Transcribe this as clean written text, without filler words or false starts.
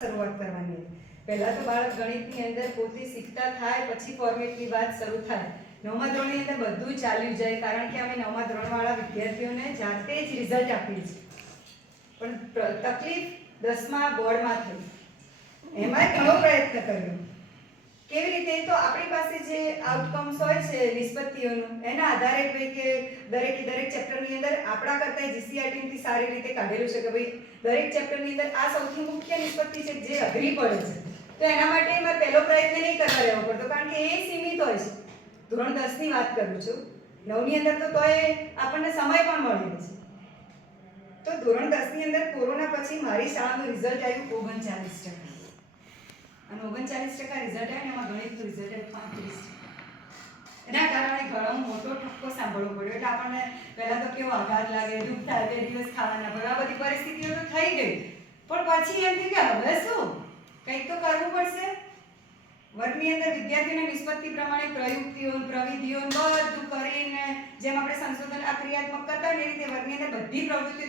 શરૂઆત કરવાની. પહેલા તો બાળક ગણિતની અંદર પોતે શીખતા થાય, પછી ફોર્મેટની વાત શરૂ થાય. 9મા ધોરણની અંદર બધું ચાલ્યું જાય, કારણ કે અમે 9મા ધોરણવાળા વિદ્યાર્થીઓને જાતે જ રિઝલ્ટ આપીએ છીએ. પણ તકલીફ 10મા બોર્ડમાં થઈ. એમાં ઘણો પ્રયત્ન કર્યો. કેવી રીતે? તો આપણી પાસે જે આઉટકમ્સ હોય છે નિષ્પત્તિઓનું, એના આધારે ભાઈ કે દરેક ચેપ્ટરની અંદર આપણા કરતાં જીસીઆરટીથી સારી રીતે કાઢેલું છે કે ભાઈ દરેક ચેપ્ટરની અંદર આ સૌથી મુખ્ય નિષ્પત્તિ છે જે અઘરી પડે છે. તો એના માટે મારે પહેલો પ્રયત્ન નહીં કરવા રહેવો પડતો, કારણ કે એ સીમિત હોય છે. ધોરણ 10ની વાત કરું છું. 9ની અંદર તો તોય આપણને સમય પણ મળેલો છે. તો ધોરણ 10ની અંદર કોરોના પછી મારી શાળાનું રિઝલ્ટ આવ્યું 39%. અને 39% રિઝલ્ટ આવ્યું ને એમાં ગણિતનું રિઝલ્ટ આવ્યું 35%. એના કારણે ઘણો મોટો ઠપકો સાંભળવો પડ્યો. એટલે આપણને પહેલા તો કેવો આઘાત લાગે, દુઃખ થાય, 2 દિવસ ખાવાના પડે, આ બધી પરિસ્થિતિઓ તો થઈ ગઈ. પણ પછી એમ થયું કે હવે શું, કંઈક તો કરવું પડશે. વર્ગની અંદર વિદ્યાર્થીઓના નિષ્પત્તિ પ્રમાણે પ્રયુક્તિઓ, પ્રવિધિઓ બધું કરીને, જેમ આપણે સંશોધન આ ક્રિયાત્મક કરતા હોય એ રીતે વર્ગની અંદર બધી પ્રવૃત્તિઓ